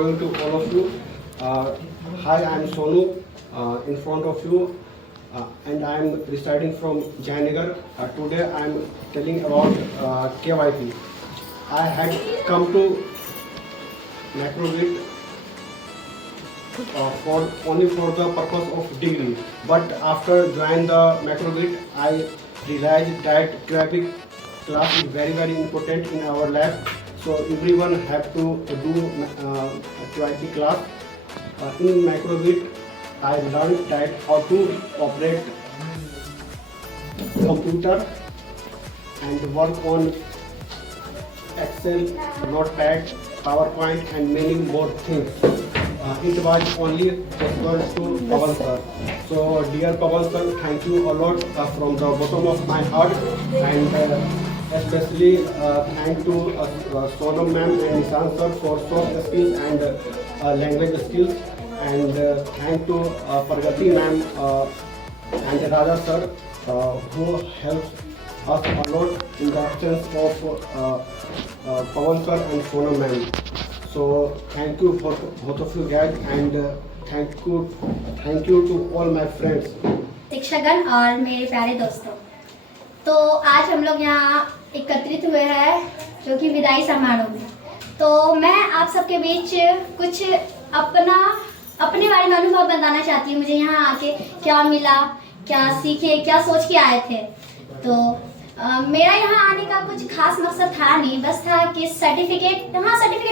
morning to all of you. Hi, I'm Sonu in front of you, and I'm residing from Jayanagar. Today I'm telling about KYP. I had come to Macrobit only for the purpose of degree, but after joining the Macrobit, I realized that graphic class is very important in our life. So everyone have to do QIP class. In Macrobit, I learned that how to operate computer and work on Excel, Notepad, PowerPoint, and many more things. It was only possible to Pawan sir. So dear Pawan sir, thank you a lot from the bottom of my heart, and especially thank to Sonam ma'am and Nishan sir for soft skills and language skills, and thank to Pragati ma'am and Raja sir who helps us a lot in the absence of Pawan sir and Sonam ma'am. So thank you for both of you guys, and thank you to all my friends. शिक्षकगण और मेरे प्यारे दोस्तों, तो आज हम लोग यहाँ एकत्रित हुए हैं जो कि विदाई समारोह में। तो मैं आप सबके बीच कुछ अपने बारे में अनुभव बताना चाहती हूँ। मुझे यहाँ आके क्या मिला, क्या सीखे, क्या सोच के आए थे। तो मेरा यहाँ आने का कुछ खास मकसद था नहीं, बस था कि सर्टिफिकेट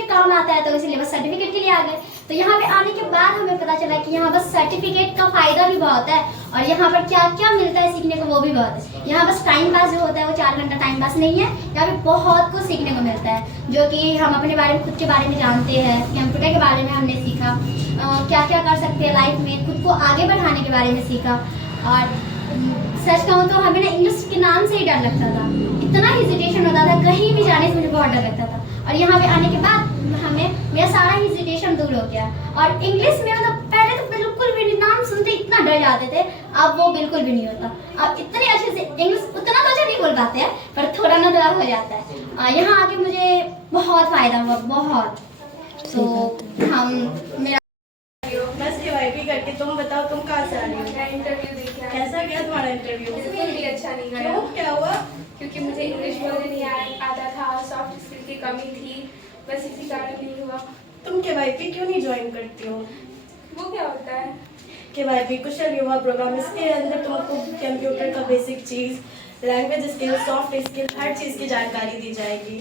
काम आता है, तो इसलिए बस सर्टिफिकेट के लिए आ गए। तो यहाँ पे आने के बाद हमें पता चला कि यहाँ बस सर्टिफिकेट का फायदा भी बहुत है और यहाँ पर क्या क्या मिलता है सीखने को वो भी बहुत है। यहाँ बस टाइम पास जो होता है वो 4 घंटा टाइम पास नहीं है, यहाँ पे बहुत कुछ सीखने को मिलता है, जो कि हम अपने बारे में, खुद के बारे में जानते हैं। कंप्यूटर के बारे में हमने सीखा, क्या क्या कर सकते हैं लाइफ में, खुद को आगे बढ़ाने के बारे में सीखा। और सच कहूँ तो हमें ना इंग्लिश के नाम से ही डर लगता था, इतना हेजिटेशन होता था, कहीं भी जाने से मुझे बहुत डर लगता था। और यहाँ पे आने के बाद मेरा सारा हेजिटेशन दूर हो गया। और इंग्लिश में मतलब पहले तो बिल्कुल भी नाम सुनते इतना डर जाते थे, अब वो बिल्कुल भी नहीं होता। अब इतने अच्छे से इंग्लिश उतना तो अच्छा नहीं बोल पाते हैं, पर थोड़ा ना थोड़ा हो जाता है। यहाँ आके मुझे बहुत फायदा हुआ, बहुत। तो मेरा बस KYP करके तुम बताओ, तुम कहाँ से आ रही हो? मैं इंटरव्यू देके कैसा गया तुम्हारा इंटरव्यू? बिल्कुल भी अच्छा नहीं गया। क्यों, क्या हुआ? क्योंकि मुझे इंग्लिश बोलने नहीं आता था, सॉफ्ट स्किल की कमी थी, बस इसी कारण नहीं हुआ। तुम KYP क्यों नहीं ज्वाइन करती हो? वो क्या होता है? KYP कुशल युवा प्रोग्राम, इसके अंदर तुमको कंप्यूटर का बेसिक चीज, लैंग्वेज स्किल, सॉफ्ट स्किल, हर चीज की जानकारी दी जाएगी।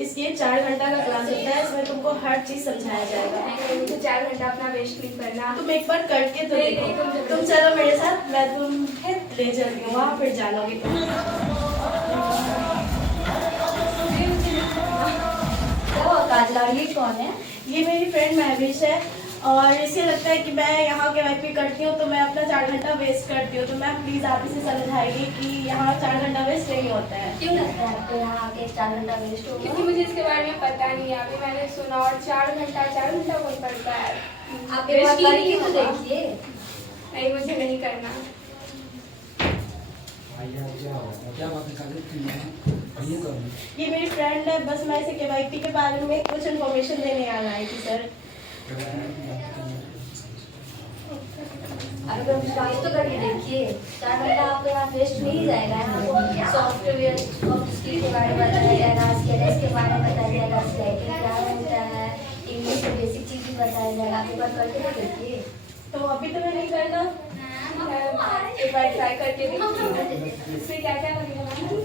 इसलिए 4 घंटा का क्लास होता है, इसमें तुमको हर चीज समझाया जाएगा। मुझे 4 घंटा अपना वेस्ट नहीं करना। तुम एक बार करके तो देखो। तुम चलो मेरे साथ, मैं तुम्हें ले चलती हूँ, वहाँ फिर जानोगे तुम। ये कौन है? ये मेरी फ्रेंड महविश है, और इसे लगता है कि मैं यहाँ KYP करती हूँ तो मैं अपना 4 घंटा वेस्ट करती हूँ। तो मैम प्लीज़ आप इसे समझाइए कि यहाँ 4 घंटा वेस्ट नहीं होता है। क्यों लगता है आपको यहाँ आके 4 घंटा वेस्ट हो? क्योंकि मुझे इसके बारे में पता नहीं है, अभी मैंने सुना, और 4 घंटा कौन पड़ता है? आप एक बार करके तो देखिए। नहीं, मुझे नहीं करना। ये मेरी फ्रेंड है, बस मैं इसे KYP के बारे में कुछ इन्फॉर्मेशन देने आना है कि सर। अगर ट्राई तो करके देखिए, 4 घंटा आपके यहाँ वेस्ट नहीं जाएगा। यहाँ सॉफ्टवेयर, सॉफ्ट स्किल के बारे में बताया जाएगा, CLS के बारे में बताया जाएगा, स्लैकिंग क्या होता है, इंग्लिश के बेसिक चीज़ भी बताया जाएगा। आप एक बार करके तो देखिए। तो अभी तो मैं नहीं करना, एक बार ट्राई करके देखिए। इसमें क्या क्या लगेगा?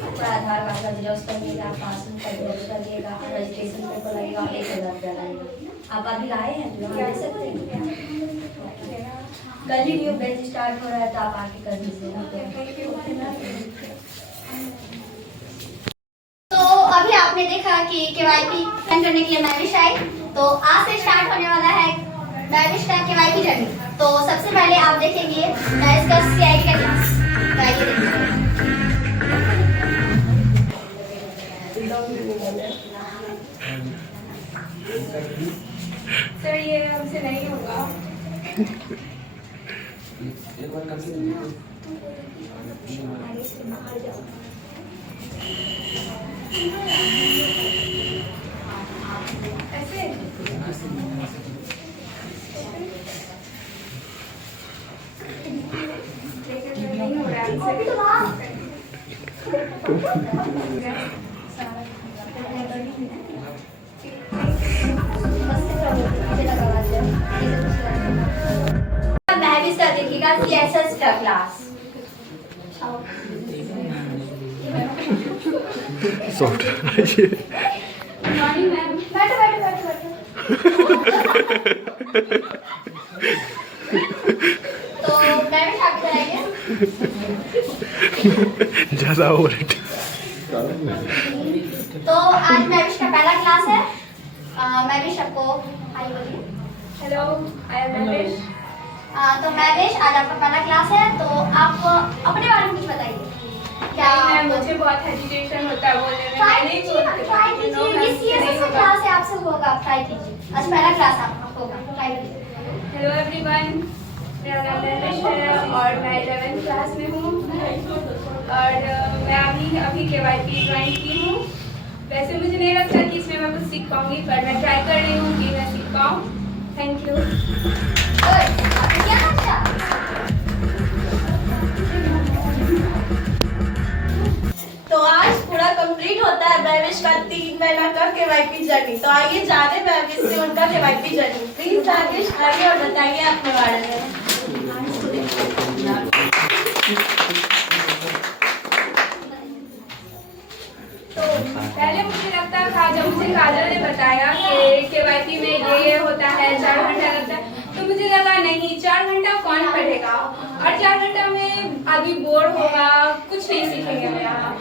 आपका आधार कार्ड का जेरॉक्स लगेगा, पासबुक का जेरॉक्स लगेगा, रजिस्ट्रेशन पेपर लगेगा, 1000 रुपया लगेगा। आप अभी लाए हैं तो यहाँ दे सकते हैं। कल ही न्यू बैच स्टार्ट हो रहा है, तो आप आके कर दीजिएगा। तो अभी आपने देखा कि KYP करने के लिए महविश आई, तो आज से स्टार्ट होने वाला है महविश का KYP जर्नी। तो सबसे पहले आप देखेंगे महविश का CID का क्लास। आइए देखिए। सर ये हमसे नहीं होगा। एक बार करके ऐसे अपना CSS का क्लास। सॉफ्ट मॉर्निंग मैम, बैठो बैठो बैठो बैठो। तो मैम आप बताइए। ज़्यादा ओवर रेटिंग। तो आज मैविश का पहला क्लास है। मैविश आपको हाय बोलिए। Hello, I am Mahvish. तो मैविश आज आपका पहला क्लास है, तो आप अपने बारे में कुछ बताइए। क्या मैम, मुझे बहुत हेजिटेशन होता है बोलने में। ट्राई मैं नहीं कीजिए, ट्राई कीजिए। ये CSS का क्लास है, आपसे होगा, ट्राई कीजिए। आज पहला क्लास आपका होगा, ट्राई कीजिए। हेलो एवरीवन, मेरा नाम मैविश है और मैं 11th क्लास में हूँ और मैं अभी KYP ज्वाइन की हूँ। वैसे मुझे नहीं लगता कि इसमें मैं कुछ सीख पाऊंगी, पर मैं ट्राई कर रही हूँ कि मैं सीख पाऊँ। Thank you. आपने क्या अच्छा? तो आज पूरा कंप्लीट होता है मैविश का 3 महीना का KYP जर्नी। तो आइए जाने मैविश से उनका KYP जर्नी। प्लीज मैविश आइए और बताइए अपने बारे में। तो पहले मुझे लगता था, जब मुझे काजल ने बताया कि KYP में ये होता है, 4 घंटा लगता है, तो मुझे लगा नहीं, 4 घंटा कौन पढ़ेगा और 4 घंटा में आदमी बोर होगा, कुछ नहीं सीखेंगे मैं यहाँ।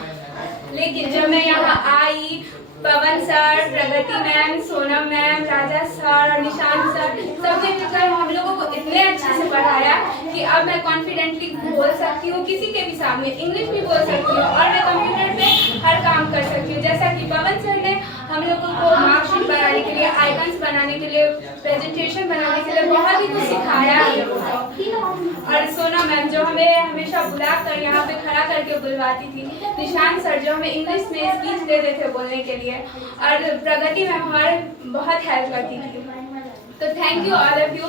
लेकिन जब मैं यहाँ आई, पवन सर, प्रगति मैम, सोनम मैम, राजा सर और निशांत सर, सबने मिलकर हम लोगों को इतने अच्छे से पढ़ाया कि अब मैं कॉन्फिडेंटली बोल सकती हूँ किसी के भी सामने, इंग्लिश भी बोल सकती हूँ और मैं कंप्यूटर पे हर काम कर सकती हूँ। जैसा कि पवन सर ने हम लोगों को मार्कशीट बनाने के लिए, आइकन्स बनाने के लिए, प्रेजेंटेशन बनाने के लिए बहुत ही कुछ सिखाया है। और सोना मैम जो हमें हमेशा बुलाकर यहाँ पे खड़ा करके बुलवाती थी, निशांत सर जो हमें इंग्लिश में स्पीच देते थे बोलने के लिए, और प्रगति मैम हमारे बहुत हेल्प करती थी। तो thank you all of you,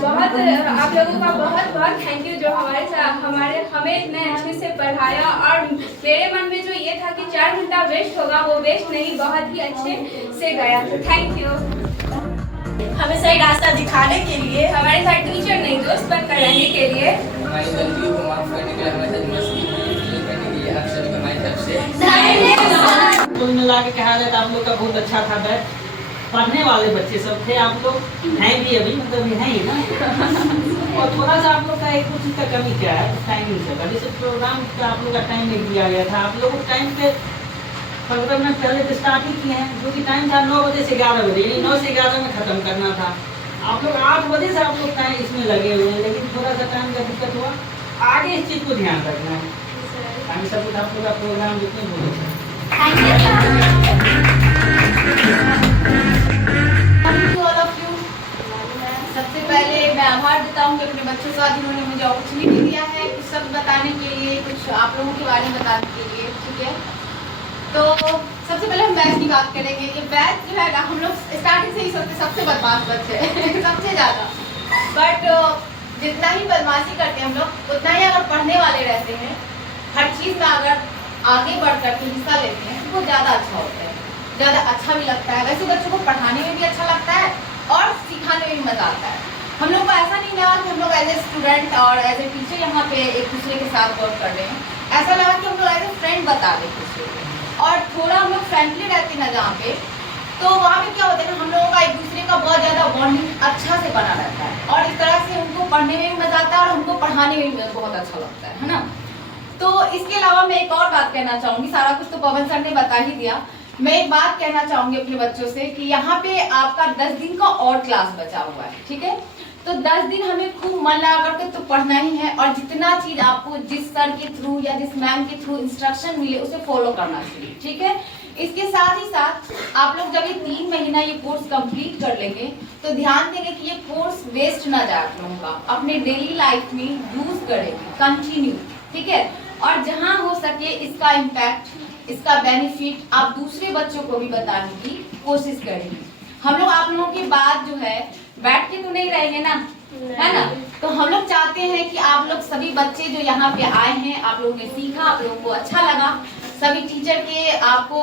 बहुत आप लोगों का बहुत बहुत थैंक यू जो हमें इतने अच्छे से पढ़ाया। और मेरे मन में जो ये था कि 4 घंटा वेस्ट होगा, वो वेस्ट नहीं, बहुत ही अच्छे से गया। तो थैंक यू हमें सही रास्ता दिखाने के लिए, हमारे साथ टीचर नहीं दोस्त बनकर रहने के लिए। हमारी गलतियों को माफ करने के लिए, हमारे साथ मस्ती करने के लिए आप सभी को हमारी तरफ से कुल मिला के कहा जाए तो आप लोग का बहुत अच्छा था बैच। पढ़ने वाले बच्चे सब थे, आप लोग हैं भी अभी, मतलब हैं ही ना। और थोड़ा सा आप लोग का एक कुछ का कमी क्या है, टाइमिंग से। जैसे प्रोग्राम का आप लोग का टाइम नहीं दिया गया था, आप लोग टाइम पे प्रोग्राम में पहले तो स्टार्ट ही किए हैं, जो कि टाइम था 9 बजे से 11 बजे, यानी 9 से 11 में ख़त्म करना था। आप लोग 8 बजे से आप लोग टाइम इसमें लगे हुए हैं, लेकिन थोड़ा सा टाइम का दिक्कत हुआ। आगे इस चीज़ को ध्यान रखना है। हम सब कुछ आप लोग का प्रोग्राम जितने बोले सबसे पहले मैं आभार देताऊंगी अपने बच्चों का, जिन्होंने मुझे अपॉर्चुनिटी दिया है कुछ शब्द बताने के लिए, कुछ आप लोगों के बारे में बताने के लिए। ठीक है, तो सबसे पहले हम बैच की बात करेंगे। ये बैच जो है ना, हम लोग स्टार्टिंग से ही सबसे बदमाश बच्चे सबसे ज़्यादा। बट जितना ही बदमाशी करते हैं हम लोग, उतना ही अगर पढ़ने वाले रहते हैं, हर चीज़ में अगर आगे बढ़ कर के हिस्सा लेते हैं, तो वो ज़्यादा अच्छा होता है, ज़्यादा अच्छा भी लगता है। वैसे बच्चों को पढ़ाने में भी अच्छा लगता है और सिखाने में भी मज़ा आता है। हम लोग को ऐसा नहीं लगा कि हम लोग एज ए स्टूडेंट और एज ए टीचर यहाँ पे एक दूसरे के साथ वर्क कर रहे हैं। ऐसा लगा कि हम लोग एज ए फ्रेंड बता रहे एक दूसरे को, और थोड़ा हम लोग फ्रेंडली रहते हैं ना जहाँ पे, तो वहाँ पे क्या होता है ना, हम लोगों का एक दूसरे का बहुत ज़्यादा बॉन्डिंग अच्छा से बना रहता है, और इस तरह से उनको पढ़ने में भी मज़ा आता है और हमको पढ़ाने में भी बहुत अच्छा लगता है ना। तो इसके अलावा मैं एक और बात कहना चाहूँगी, सारा कुछ तो पवन सर ने बता ही दिया। मैं एक बात कहना चाहूँगी अपने बच्चों से कि यहाँ पे आपका 10 दिन का और क्लास बचा हुआ है। ठीक है, तो 10 दिन हमें खूब मन लगा करके तो पढ़ना ही है, और जितना चीज़ आपको जिस सर के थ्रू या जिस मैम के थ्रू इंस्ट्रक्शन मिले उसे फॉलो करना चाहिए। ठीक है, इसके साथ ही साथ आप लोग जब ये 3 महीना ये कोर्स कंप्लीट कर लेंगे, तो ध्यान देंगे कि ये कोर्स वेस्ट ना जाए आप लोगों का, अपने डेली लाइफ में यूज करेंगे कंटिन्यू। ठीक है, और जहाँ हो सके इसका इम्पैक्ट, इसका बेनिफिट आप दूसरे बच्चों को भी बताने की कोशिश करेंगे। हम लोग आप लोगों की बात जो है बैठ के तो नहीं रहेंगे ना, है ना। तो हम लोग चाहते हैं कि आप लोग सभी बच्चे जो यहाँ पे आए हैं, आप लोगों ने सीखा, आप लोगों को अच्छा लगा, सभी टीचर के आपको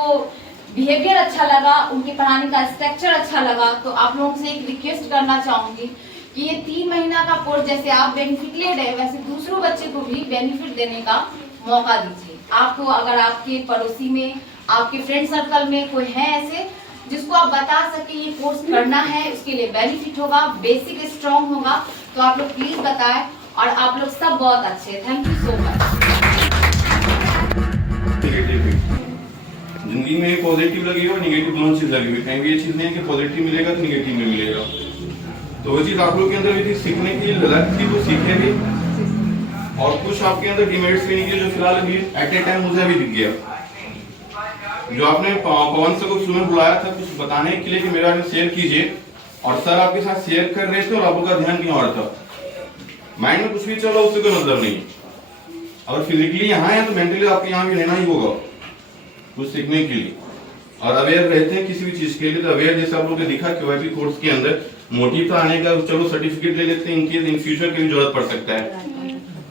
बिहेवियर अच्छा लगा, उनके पढ़ाने का स्ट्रक्चर अच्छा लगा। तो आप लोगों से एक रिक्वेस्ट करना चाहूँगी कि ये 3 महीना का कोर्स जैसे आप बेनिफिट ले रहे हैं वैसे दूसरों बच्चे को भी बेनिफिट देने का मौका दीजिए। आपको अगर आपके पड़ोसी में, आपके फ्रेंड सर्कल में कोई है ऐसे जिसको आप बता सके ये कोर्स करना है, उसके लिए बेनिफिट होगा, बेसिक स्ट्रॉन्ग होगा, तो आप लोग प्लीज बताएं। और आप लोग सब बहुत अच्छे हैं। Thank you so much. जिंदगी में पॉजिटिव लगी हो निगेटिव दोनों चीज लगी हुई, कहीं भी ये चीज नहीं है कि पॉजिटिव मिलेगा तो निगेटिव में मिलेगा। तो वो चीज आप लोग के अंदर भी थी, सीखने की ललक थी, वो सीखे भी, और कुछ आपके अंदर डिमेरिट्स भी निकले जो फिलहाल अभी एट ए टाइम मुझे भी दिख गया। जो आपने पवन सर को सुबह बुलाया था कुछ बताने के लिए कि मेरा शेयर कीजिए, और सर आपके साथ शेयर कर रहे थे और आपका ध्यान कहीं और था, माइंड में कुछ भी चलो उससे कोई मतलब नहीं। अगर फिजिकली यहाँ है तो मेंटली आपको यहाँ भी रहना ही होगा कुछ सीखने के लिए, और अवेयर रहते हैं किसी भी चीज के लिए। तो अवेयर जैसे आप लोगों ने दिखा QIP कोर्स के अंदर मोटिव तो आने का, चलो सर्टिफिकेट ले लेते हैं, इनकी इन फ्यूचर की भी जरूरत पड़ सकता है,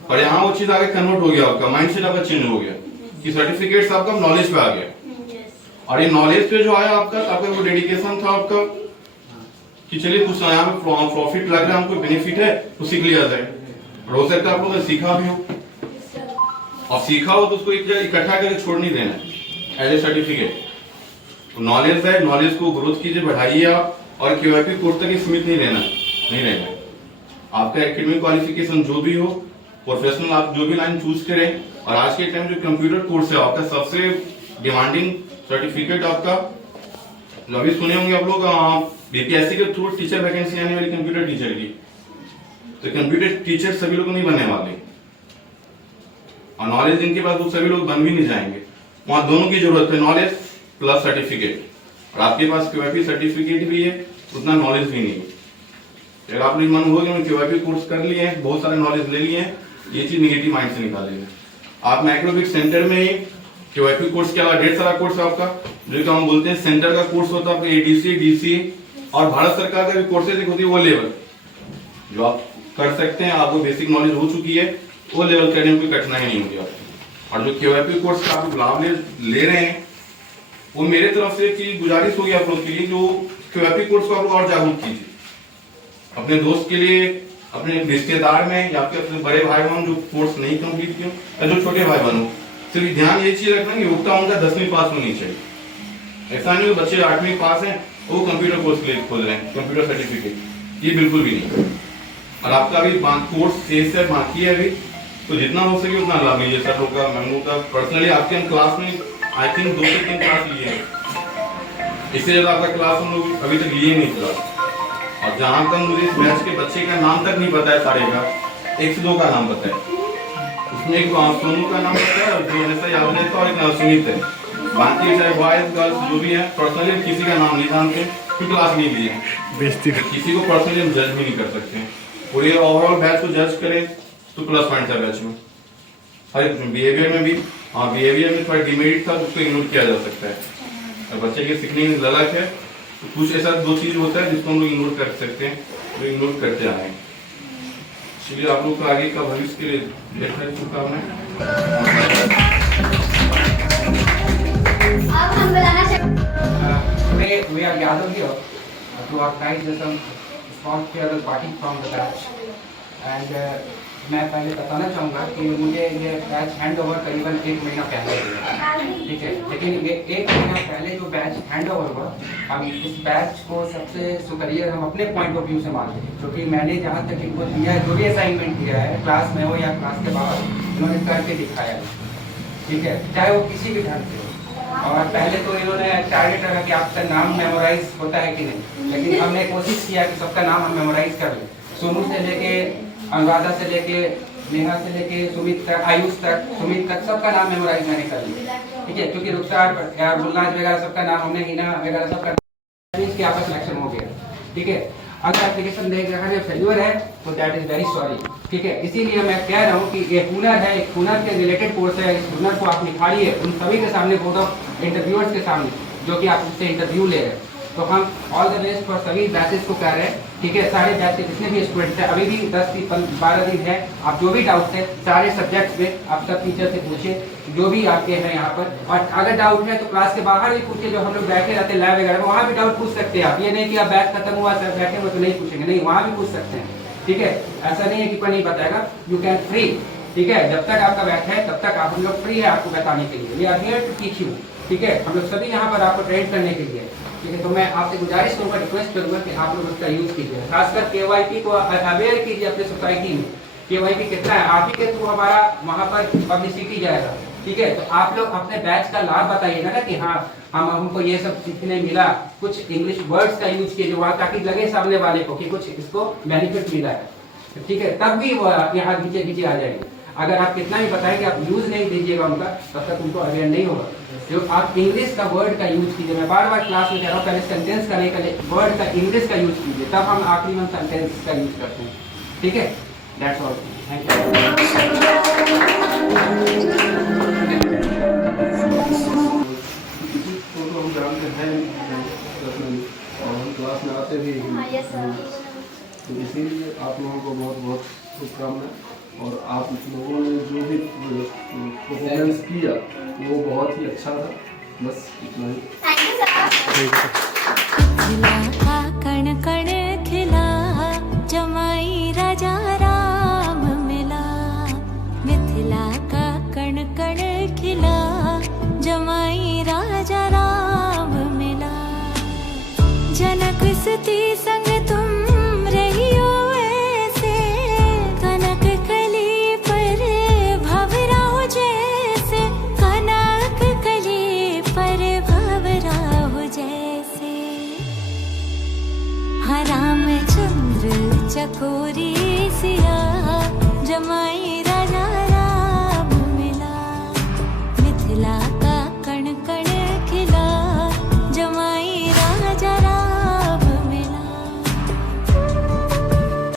और यहाँ वो चीज आगे कन्वर्ट हो गया, आपका माइंडसेट आपका चेंज हो गया कि सर्टिफिकेट आपका नॉलेज पे आ गया, और ये नॉलेज पे जो आया आपका, आपका वो डेडिकेशन था आपका कि चलिए कुछ यहाँ पे प्रॉफिट लग रहा है, हमको बेनिफिट है तो सीख लिया जाए। और हो सकता है आप लोगों ने सीखा भी हो, और सीखा हो तो उसको इकट्ठा करके छोड़ नहीं देना एज ए सर्टिफिकेट। नॉलेज है, नॉलेज को ग्रोथ कीजिए, बढ़ाइए आप, और QIP कोर्स तक सीमित नहीं रहना। आपका एकेडमिक क्वालिफिकेशन जो भी हो, प्रोफेशनल आप जो भी लाइन चूज करें, और आज के टाइम जो कंप्यूटर कोर्स है आपका सबसे डिमांडिंग सर्टिफिकेट आपका, अभी सुने होंगे आप लोग BPSC के थ्रू टीचर वैकेंसी आने वाली कंप्यूटर टीचर की, तो कंप्यूटर टीचर सभी लोग नहीं बनने वाले, और नॉलेज जिनके पास वो सभी लोग बन भी नहीं जाएंगे। वहां दोनों की जरूरत है, नॉलेज प्लस सर्टिफिकेट, और आपके पास QIP सर्टिफिकेट भी है, उतना नॉलेज भी नहीं है। अगर आपने मन हो कि QIP कोर्स कर लिए हैं, बहुत सारे नॉलेज ले लिए हैं, ये चीज निगेटिव माइंड से निकालेंगे। आप माइक्रोबिक सेंटर में ही QIP कोर्स के अलावा ढेर सारा कोर्स आपका जो कि हम बोलते हैं सेंटर का कोर्स होता है आपका, ADC DCA, और भारत सरकार का भी कोर्सेज होती है वो लेवल जो आप कर सकते हैं, आपको बेसिक नॉलेज हो चुकी है, वो लेवल करने में कोई कठिनाई नहीं होगी आपको। और जो QIP कोर्स का आप लाभ ले रहे हैं, वो मेरे तरफ से की गुजारिश होगी आप लोग के लिए, जो QIP कोर्स को आप और जागरूक कीजिए अपने दोस्त के लिए, अपने रिश्तेदार में, या फिर अपने बड़े भाई बहन जो कोर्स नहीं कंप्लीट किए, या जो छोटे भाई बहन हो, सिर्फ ध्यान ये चीज रखना कि योग्यता उनका 10वीं पास होनी चाहिए। ऐसा नहीं बच्चे 8वीं पास हैं वो कंप्यूटर कोर्स के लिए खोल रहे हैं कंप्यूटर सर्टिफिकेट, ये बिल्कुल भी नहीं। और आपका अभी कोर्स शेष है, बाकी है अभी, तो जितना हो सके उतना लाभ लीजिए। सर लोग का, मैम लोग का, पर्सनली आपके हम क्लास में आई थिंक 2 से 3 क्लास लिए हैं, इससे ज्यादा आपका क्लास हम लोग अभी तक लिए नहीं क्लास। और जहां तक मुझे इस बैच के बच्चे का नाम तक नहीं पता है सारे का, 1 से 2 का नाम पता है, उसमें एक सोनू का नाम पता है, जो जैसा याद नहीं था, और एक सुमित है, बाकी चाहे बॉयज गर्ल्स जो भी है पर्सनली किसी का नाम नहीं जानते, क्योंकि क्लास नहीं लिए हैं, किसी को पर्सनली हम जज भी नहीं कर सकते। पूरे ओवरऑल बैच को जज करें तो प्लस पॉइंट था बैच में, हर बिहेवियर में भी। हाँ, बिहेवियर में थोड़ा डिमेरिट था, उसको इग्नोर किया जा सकता है। और बच्चे के सीखने की ललक है तो कुछ ऐसा 2 चीज होता है जिसको हम लोग इग्नोर कर सकते हैं, तो इग्नोर करते आए। इसलिए आप लोग को आगे का भविष्य के लिए ढेर सारी शुभकामनाएं। अब हम बुलाना Today we are gathered here to organize some small farewell party from the batch, and मैं पहले बताना चाहूँगा कि मुझे ये बैच हैंड ओवर करीबन 1 महीना पहले हुआ, ठीक है, लेकिन ये 1 महीना पहले जो बैच हैंड ओवर हुआ, हम इस बैच को सबसे सुपीरियर हम अपने पॉइंट ऑफ व्यू से मानते हैं, क्योंकि मैंने जहाँ तक इनको दिया है, जो भी असाइनमेंट दिया है क्लास में हो या क्लास के बाहर, इन्होंने करके दिखाया है, ठीक है, चाहे वो किसी भी ढंग से हो। और पहले तो इन्होंने टारगेट रखा कि आपका नाम मेमोराइज होता है कि नहीं, लेकिन हमने कोशिश किया कि सबका नाम हम मेमोराइज कर लें, सोनू से लेके अनुराधा से लेके नेहा से लेके सुमित तक, आयुष तक, सुमित तक, सबका नाम मेमोराइज मैंने कर लिया, ठीक है, क्योंकि रुखसार गुलनाज वगैरह सबका नाम हमने, हिना वगैरह सबका इसके आपस सिलेक्शन हो गया, ठीक है। अगर एप्लीकेशन देख रहा है फेल्यूर है तो दैट इज वेरी सॉरी, ठीक है। इसीलिए मैं कह रहा हूँ कि ये हुनर है, एक हुनर के रिलेटेड कोर्स है, इस हुनर को आप निखारिए उन सभी के सामने, बोर्ड ऑफ इंटरव्यूअर्स के सामने जो कि आप उससे इंटरव्यू ले रहे हैं। तो हम ऑल द बेस्ट फॉर सभी बैचेस को कह रहे हैं ठीक है। सारे बैच के जितने भी स्टूडेंट्स हैं, अभी भी 10-12 दिन है, आप जो भी डाउट है सारे सब्जेक्ट्स में आप सब टीचर से पूछिए, जो भी आपके हैं यहाँ पर। और अगर डाउट है तो क्लास के बाहर भी पूछिए, जो हम लोग बैठे रहते हैं लैब वगैरह में, वहाँ भी डाउट पूछ सकते हैं आप। ये नहीं कि आप बैच खत्म हुआ सर बैठे हुए तो नहीं पूछेंगे, नहीं, वहाँ भी पूछ सकते हैं, ठीक है। ऐसा नहीं है कि कोई नहीं बताएगा, यू कैन फ्री, ठीक है। जब तक आपका बैच है तब तक आप हम लोग फ्री है आपको बताने के लिए, we are here to teach you, ठीक है। हम लोग सभी यहाँ पर आपको ट्रेन करने के लिए, ठीक है। तो मैं आपसे गुजारिश करूँगा, रिक्वेस्ट करूँगा कि आप लोग उसका यूज कीजिए, खासकर KYP को अवेयर कीजिए अपने सोसाइटी में। KYP कितना है, आप ही के थ्रू हमारा वहाँ पर पब्लिसिटी जाएगा, ठीक है। तो आप लोग अपने बैच का लाभ बताइएगा ना कि हाँ हमको ये सब सीखने मिला, कुछ इंग्लिश वर्ड्स का यूज किए जो ताकि लगे सामने वाले को कि कुछ इसको बेनिफिट मिला है, ठीक है। तब भी वो यहाँ नीचे आ जाएंगे। अगर आप कितना भी बताएंगे, आप यूज नहीं दीजिएगा उनका, तब तक उनको अवेयर नहीं होगा। जो आप इंग्लिश का वर्ड का यूज कीजिए, मैं बार बार क्लास में कह रहा हूँ, पहले सेंटेंस का नहीं, पहले वर्ड का इंग्लिश का यूज कीजिए, तब हम आखिरी में सेंटेंस का यूज करते हैं, ठीक है। दैट्स ऑल, थैंक तो हम जानते हैं और हम क्लास में आते भी हैं, हाँ, यस सर। तो इसीलिए आप लोगों को बहुत बहुत शुभकामनाएं। और आप लोगों ने जो भी परफॉर्मेंस किया वो बहुत ही अच्छा था, बस इतना ही। Thank you sir. खिला कण कण खिला, जमाई राजा राम मिला। मिथिला का कण कण खिला, जमाई राजा राम मिला। जनक सती संग तुम रहियो ऐसे, कनक कली पर भवराहो जैसे, कनक कली पर भवराहो जैसे। हाँ रामचंद्र चकोरी सिया, जमाई